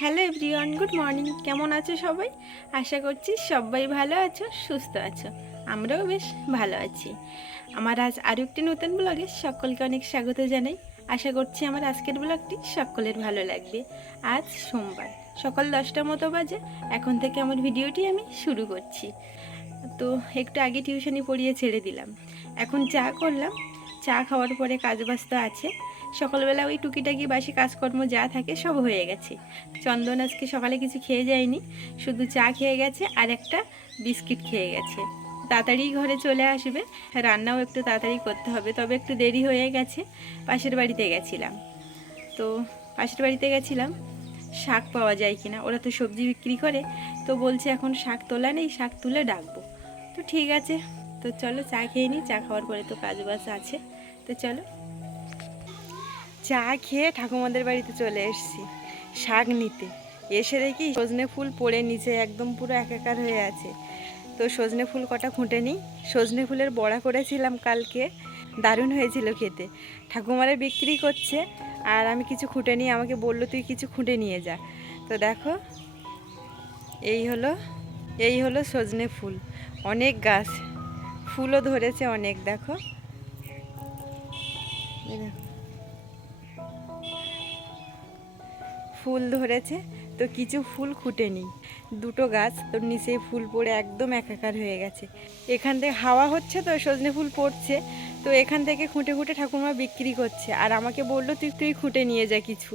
Hello everyone, good morning. কেমন আছো সবাই? আশা করছি সবাই ভালো আছো, সুস্থ আছো। আমরাও বেশ ভালো আছি। আমার আজ আরও একটি নতুন ব্লগে সকলকে অনেক স্বাগত জানাই। আশা করছি আমার আজকের ব্লগটি সকলের ভালো লাগবে। আজ সোমবার, সকাল দশটা মতো বাজে, এখন থেকে আমার ভিডিওটি আমি শুরু করছি। তো একটু আগে টিউশনি পড়িয়ে ছেড়ে দিলাম। এখন চা করলাম। চা খাওয়ার পরে কাজ বাজ তো আছে। সকালবেলা ওই টুকিটাকি বাসি কাজকর্ম যা থাকে সব হয়ে গেছে। চন্দন আজকে সকালে কিছু খেয়ে যায়নি, শুধু চা খেয়ে গেছে আর একটা বিস্কিট খেয়ে গেছে। তাড়াতাড়ি ঘরে চলে আসবে, রান্নাও একটু তাড়াতাড়ি করতে হবে, তবে একটু দেরি হয়ে গেছে, পাশের বাড়িতে গেছিলাম। তো পাশের বাড়িতে গেছিলাম, শাক পাওয়া যায় কিনা, ওরা তো সবজি বিক্রি করে, তো বলছে এখন শাক তোলা নেই, শাক তুলে ডাকবো। তো ঠিক আছে, তো চলো চা খেয়ে নিই চা খাওয়ার পরে তো কাজ বাজ আছে, তো চলো। চা খেয়ে ঠাকুমাদের বাড়িতে চলে এসেছি, শাক নিতে। এসে দেখি সজনে ফুল পড়ে নিচে একদম পুরো একাকার হয়ে আছে। তো সজনে ফুল কটা খুঁটে নিই? সজনে ফুলের বড়া করেছিলাম কালকে, দারুণ হয়েছিল খেতে। ঠাকুমারা বিক্রি করছে, আর আমি কিছু খুঁটে নিই, আমাকে বলল, তুই কিছু খুঁটে নিয়ে যা। তো দেখো, এই হলো এই হলো সজনে ফুল। অনেক গাছ, ফুলও ধরেছে অনেক, দেখো। দেখো। ফুল ধরেছে, তো কিছু ফুল খুঁটে নিই দুটো গাছ তোর নিচেই ফুল পড়ে একদম একাকার হয়ে গেছে। এখান থেকে হাওয়া হচ্ছে তো, সজনে ফুল পড়ছে, তো এখান থেকে খুঁটে খুঁটে ঠাকুমা বিক্রি করছে। আর আমাকে বলল, তুই তুই খুঁটে নিয়ে যা কিছু।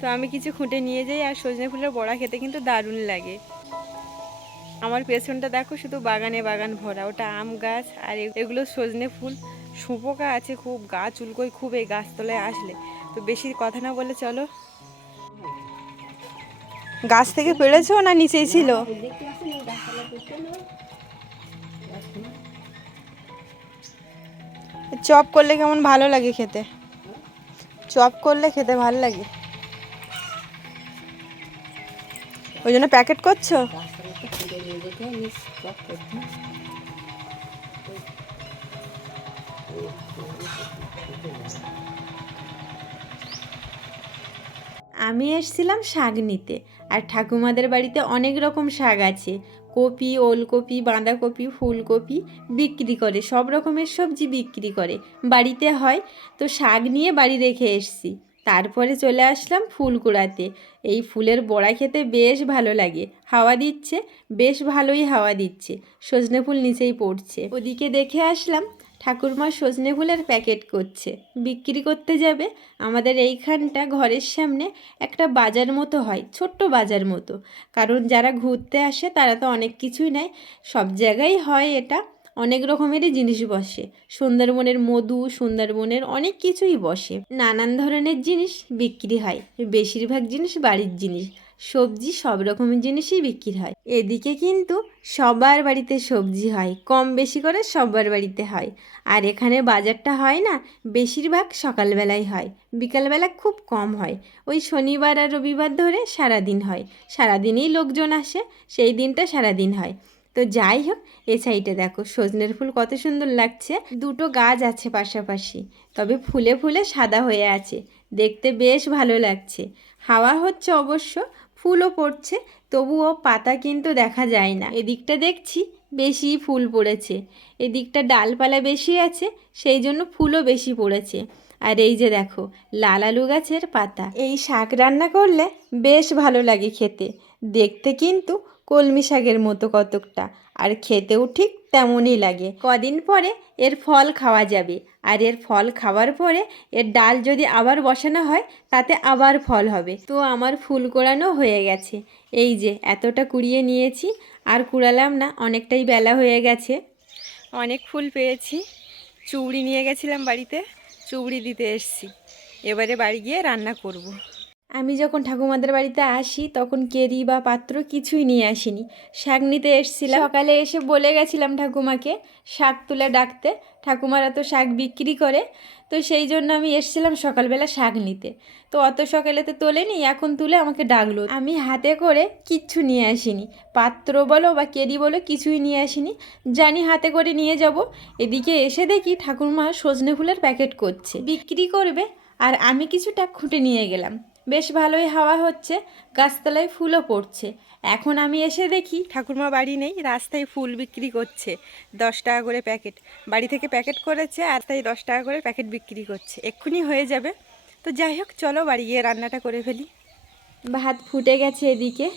তো আমি কিছু খুঁটে নিয়ে যাই, আর সজনে ফুলের বড়া খেতে কিন্তু দারুণ লাগে। আমার পেছনটা দেখো, শুধু বাগানে বাগান ভরা। ওটা আম গাছ, আর এগুলো সজনে ফুল। শুঁপোকা আছে খুব গাছ উল্কোয় খুব এই গাছতলায় আসলে। তো বেশি কথা না বলে চলো। গাছ থেকে পেড়েছো না নিচেই ছিল? চপ করলে কেমন ভালো লাগে খেতে? চপ করলে খেতে ভালো লাগে। ওই জন্য প্যাকেট করছ? আমি এসছিলাম শাক নিতে। আর ঠাকুমাদের বাড়িতে অনেক রকম শাক আছে। কপি, ওলকপি, বাঁধাকপি, ফুলকপি বিক্রি করে, সব রকমের সবজি বিক্রি করে। বাড়িতে হয়, তো শাক নিয়ে বাড়ি রেখে এসছি। তারপরে চলে আসলাম ফুল কুড়াতে এই ফুলের বড়া খেতে বেশ ভালো লাগে। হাওয়া দিচ্ছে, বেশ ভালোই হাওয়া দিচ্ছে। সজনে ফুল নিচেই পড়ছে। ওদিকে দেখে আসলাম ঠাকুরমা সজনে ফুলের প্যাকেট করছে। বিক্রি করতে যাবে। আমাদের এইখানটা ঘরের সামনে একটা বাজার মতো হয়, ছোট্ট বাজার মতো। কারণ যারা ঘুরতে আসে তারা তো অনেক কিছুই নেয়। সব জায়গায় হয় এটা। অনেক রকমেরই জিনিস বসে। সুন্দরবনের মধু, সুন্দরবনের অনেক কিছুই বসে। নানান ধরনের জিনিস বিক্রি হয়। বেশিরভাগ জিনিস বাড়ির জিনিস। সবজি সব রকমের জিনিসই বিক্রি হয়। এদিকে কিন্তু সবার বাড়িতে সবজি হয়, কম বেশি করে সবার বাড়িতে হয়। আর এখানে বাজারটা হয় না, বেশিরভাগ সকালবেলায় হয়, বিকালবেলা খুব কম হয়। ওই শনিবার আর রবিবার ধরে সারাদিন হয়, সারাদিনই লোকজন আসে, সেই দিনটা সারাদিন হয়। তো যাই হোক, এ সাইডে দেখো, সজনের ফুল কত সুন্দর লাগছে। দুটো গাছ আছে পাশাপাশি, তবে ফুলে ফুলে সাদা হয়ে আছে, দেখতে বেশ ভালো লাগছে। হাওয়া হচ্ছে অবশ্য ফুলও পড়ছে, তবুও পাতা কিন্তু দেখা যায় না। এদিকটা দেখছি বেশি ফুল পড়েছে, এদিকটা ডালপালা বেশি আছে, সেই জন্য ফুলও বেশি পড়েছে। আর এই যে দেখো, লাল আলু গাছের পাতা। এই শাক রান্না করলে বেশ ভালো লাগে খেতে, দেখতে কিন্তু কলমি শাকের মতো কতকটা, আর খেতেও ঠিক তেমনই লাগে। কদিন পরে এর ফল খাওয়া যাবে। আর এর ফল খাওয়ার পরে এর ডাল যদি আবার বসানো হয়, তাতে আবার ফল হবে। তো আমার ফুল কোড়ানো হয়ে গেছে। এই যে, এতটা কুড়িয়ে নিয়েছি, আর কুড়ালাম না, অনেকটাই বেলা হয়ে গেছে। অনেক ফুল পেয়েছি। চুবড়ি নিয়ে গেছিলাম বাড়িতে, চুবড়ি দিতে এসছি। এবারে বাড়ি গিয়ে রান্না করব। আমি যখন ঠাকুমাদের বাড়িতে আসি, তখন কেরি বা পাত্র কিছুই নিয়ে আসিনি। শাক নিতে এসেছিলাম। সকালে এসে বলে গেছিলাম ঠাকুমাকে শাক তুলে ডাকতে। ঠাকুমারা তো শাক বিক্রি করে, তো সেই জন্য আমি এসেছিলাম সকালবেলা শাক নিতে। তো অত সকালে তো তোলেনি, এখন তুলে আমাকে ডাকলো। আমি হাতে করে কিচ্ছু নিয়ে আসিনি। পাত্র বলো বা কেরি বলো কিছুই নিয়ে আসিনি। জানি হাতে করে নিয়ে যাব। এদিকে এসে দেখি ঠাকুরমা সজনে ফুলের প্যাকেট করছে। বিক্রি করবে, আর আমি কিছুটা খুঁটে নিয়ে গেলাম। বেশ ভালোই হাওয়া হচ্ছে, গাছতলায় ফুলও পড়ছে। এখন আমি এসে দেখি ঠাকুরমা বাড়ি নেই, রাস্তায় ফুল বিক্রি করছে, দশ টাকা করে প্যাকেট। বাড়ি থেকে প্যাকেট করেছে আর তাই দশ টাকা করে প্যাকেট বিক্রি করছে। এক্ষুনি হয়ে যাবে। তো যাই হোক, চলো বাড়ি গিয়ে রান্নাটা করে ফেলি। ভাত ফুটে গেছে এদিকে।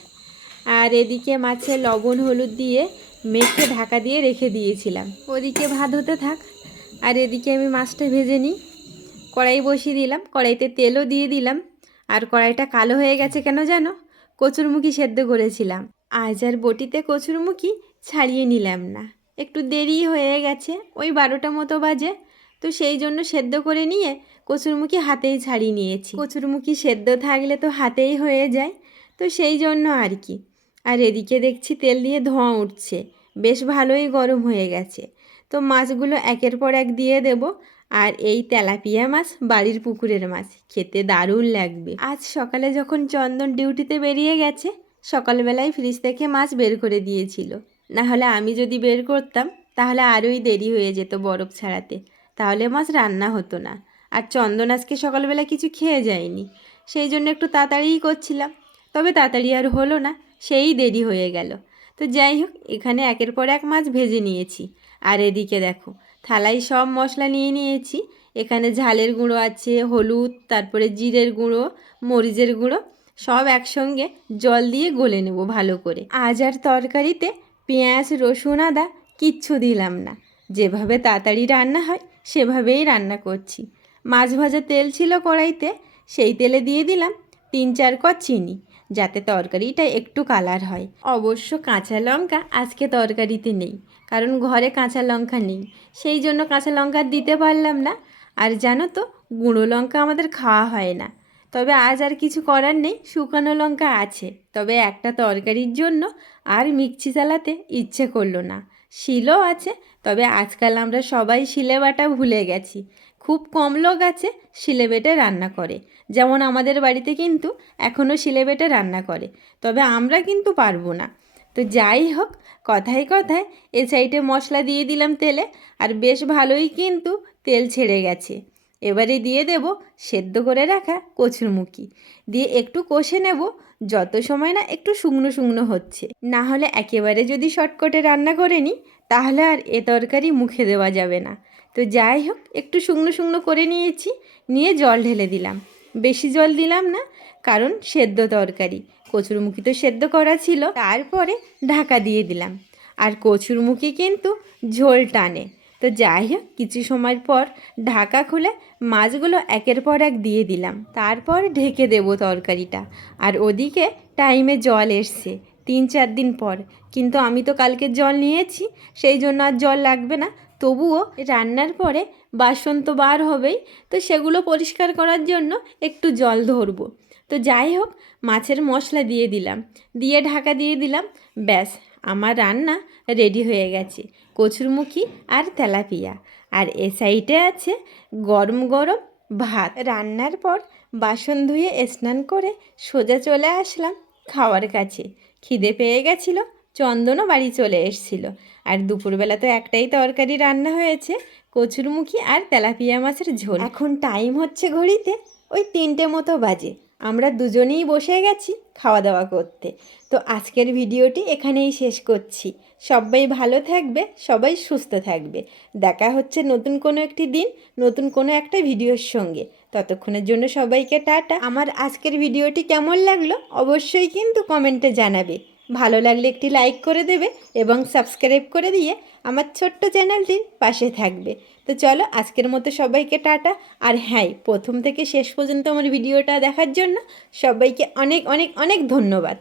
আর এদিকে মাছে লবণ, হলুদ দিয়ে মেখে ঢাকা দিয়ে রেখে দিয়েছিলাম। ওদিকে ভাত হতে থাক। আর এদিকে আমি মাছটা ভেজে নিই। কড়াই বসিয়ে দিলাম। কড়াইতে তেলও দিয়ে দিলাম। আর কড়াইটা কালো হয়ে গেছে কেন জানো? কচুরমুখী সেদ্ধ করেছিলাম। আজ আর বটিতে কচুরমুখী ছাড়িয়ে নিলাম না। একটু দেরি হয়ে গেছে, ওই বারোটা মতো বাজে। তো সেই জন্য সেদ্ধ করে নিয়ে কচুরমুখী হাতেই ছাড়িয়ে নিয়েছি। কচুরমুখী সেদ্ধ থাকলে তো হাতেই হয়ে যায়। তো সেই জন্য আর কি। আর এদিকে দেখছি তেল দিয়ে ধোঁয়া উঠছে। বেশ ভালোই গরম হয়ে গেছে। তো মাছগুলো একের পর এক দিয়ে দেব। আর এই তেলাপিয়া মাছ বাড়ির পুকুরের মাছ। খেতে দারুণ লাগবে। আজ সকালে যখন চন্দন ডিউটিতে বেরিয়ে গেছে, সকালবেলায় ফ্রিজ থেকে মাছ বের করে দিয়েছিল। না হলে আমি যদি বের করতাম, তাহলে আরোই দেরি হয়ে যেত বরফ ছাড়াতে। তাহলে মাছ রান্না হতো না। আর চন্দন আজকে সকালবেলা কিছু খেয়ে যায়নি। সেই জন্য একটু তাড়াতাড়িই করছিলাম। তবে তাড়াতাড়ি আর হলো না, সেই দেরি হয়ে গেল। তো যাই হোক, এখানে একের পর এক মাছ ভেজে নিয়েছি। আর এদিকে দেখো থালায় সব মশলা নিয়ে নিয়েছি। এখানে ঝালের গুঁড়ো আছে, হলুদ, তারপরে জিরের গুঁড়ো, মরিচের গুঁড়ো, সব একসঙ্গে জল দিয়ে গলে নেব ভালো করে। আজ আর তরকারিতে পেঁয়াজ, রসুন, আদা কিচ্ছু দিলাম না। যেভাবে তাড়াতাড়ি রান্না হয়, সেভাবেই রান্না করছি। মাছ ভাজা তেল ছিল কড়াইতে, সেই তেলে দিয়ে দিলাম তিন চার কর চিনি। যাতে তরকারিটা একটু কালার হয়। অবশ্য কাঁচা লঙ্কা আজকে তরকারিতে নেই, কারণ ঘরে কাঁচা লঙ্কা নেই। সেই জন্য কাঁচা লঙ্কা দিতে পারলাম না। আর জানো তো, গুঁড়ো লঙ্কা আমাদের খাওয়া হয় না। তবে আজ আর কিছু করার নেই, শুকানো লঙ্কা আছে। তবে একটা তরকারির জন্য আর মিক্সি চালাতে ইচ্ছে করল না। শিলও আছে, তবে আজকাল আমরা সবাই শিলে বাটা ভুলে গেছি। খুব কম লোক আছে শিলে বেটে রান্না করে। যেমন আমাদের বাড়িতে কিন্তু এখনও শিলে বেটে রান্না করে। তবে আমরা কিন্তু পারব না। তো যাই হোক, কথায় কথায় এ সাইডে মশলা দিয়ে দিলাম তেলে আর বেশ ভালোই কিন্তু তেল ছেড়ে গেছে। এবারে দিয়ে দেব সেদ্ধ করে রাখা কচুর কচুরমুখি। দিয়ে একটু কষে নেব, যত সময় না একটু শুকনো শুকনো হচ্ছে। না হলে একেবারে যদি শর্টকটে রান্না করে নিই তাহলে আর এ তরকারি মুখে দেওয়া যাবে না। তো যাই হোক, একটু শুকনো শুকনো করে নিয়েছি, নিয়ে জল ঢেলে দিলাম। বেশি জল দিলাম না, কারণ সেদ্ধ তরকারি। কচুরমুখি তো সেদ্ধ করা ছিল, তারপরে ঢাকা দিয়ে দিলাম। আর কচুরমুখি কিন্তু ঝোল টানে। তো যাই হোক, কিছু সময় পর ঢাকা খুলে মাছগুলো একের পর এক দিয়ে দিলাম। তারপর ঢেকে দেব তরকারিটা। আর ওদিকে টাইমে জল এসছে, তিন চার দিন পর। কিন্তু আমি তো কালকে জল নিয়েছি, সেই জন্য আর জল লাগবে না। তবুও রান্নার পরে বাসন তো বার হবেই, তো সেগুলো পরিষ্কার করার জন্য একটু জল ধরবো। তো যাই হোক, মাছের মশলা দিয়ে দিলাম। দিয়ে ঢাকা দিয়ে দিলাম। ব্যাস, আমার রান্না রেডি হয়ে গেছে। কচুরমুখী আর তেলাপিয়া। আর এ সাইডে আছে গরম গরম ভাত। রান্নার পর বাসন ধুয়ে স্নান করে সোজা চলে আসলাম খাওয়ার কাছে। খিদে পেয়ে গেছিল চন্দনও বাড়ি চলে এসছিল। আর দুপুরবেলা তো একটাই তরকারি রান্না হয়েছে, কচুরমুখী আর তেলাপিয়া মাছের ঝোল। এখন টাইম হচ্ছে ঘড়িতে ওই তিনটে মতো বাজে। আমরা দুজনেই বসে গেছি খাওয়া দাওয়া করতে। তো আজকের ভিডিওটি এখানেই শেষ করছি। সবাই ভালো থাকবে, সবাই সুস্থ থাকবে। দেখা হচ্ছে নতুন কোনো একটি দিন, নতুন কোনো একটা ভিডিওর সঙ্গে। ততক্ষণের জন্য সবাইকে টাটা। আমার আজকের ভিডিওটি কেমন লাগল অবশ্যই কিন্তু কমেন্টে জানাবে। ভালো লাগলে একটি লাইক করে দেবে এবং সাবস্ক্রাইব করে দিয়ে আমার ছোট্ট চ্যানেলটির পাশে থাকবে। তো চলো আজকের মতো সবাইকে টাটা। আর হ্যাঁ প্রথম থেকে শেষ পর্যন্ত আমার ভিডিওটা দেখার জন্য সবাইকে অনেক অনেক অনেক ধন্যবাদ।